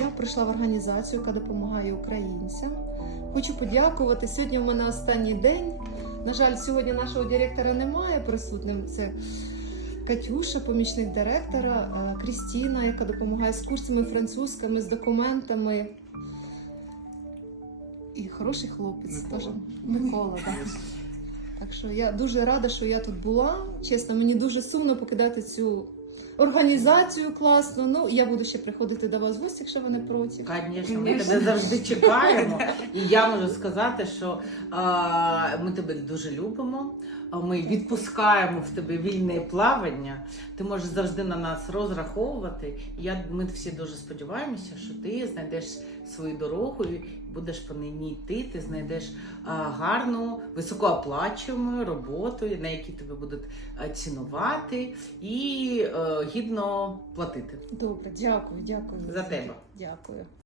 Я прийшла в організацію, яка допомагає українцям. Хочу подякувати. Сьогодні в мене останній день. На жаль, сьогодні нашого директора немає присутнім. Це Катюша, помічник директора, е, Крістіна, яка допомагає з курсами французькими, з документами. І хороший хлопець Микола. теж Микола. Так. так що я дуже рада, що я тут була. Чесно, мені дуже сумно покидати цю організацію класну. Ну, я буду ще приходити до вас в гості, якщо ви не проти. Звісно, ми тебе завжди чекаємо. І я можу сказати, що а, ми тебе дуже любимо. Ми відпускаємо в тебе вільне плавання. Ти можеш завжди на нас розраховувати. І я, ми всі дуже сподіваємося, що ти знайдеш свою дорогу і будеш по ній йти. Ти знайдеш а, гарну, високооплачувану роботу, на якій тебе будуть а, цінувати і е, гідно платити Добре, дякую, дякую за тебе. Дякую.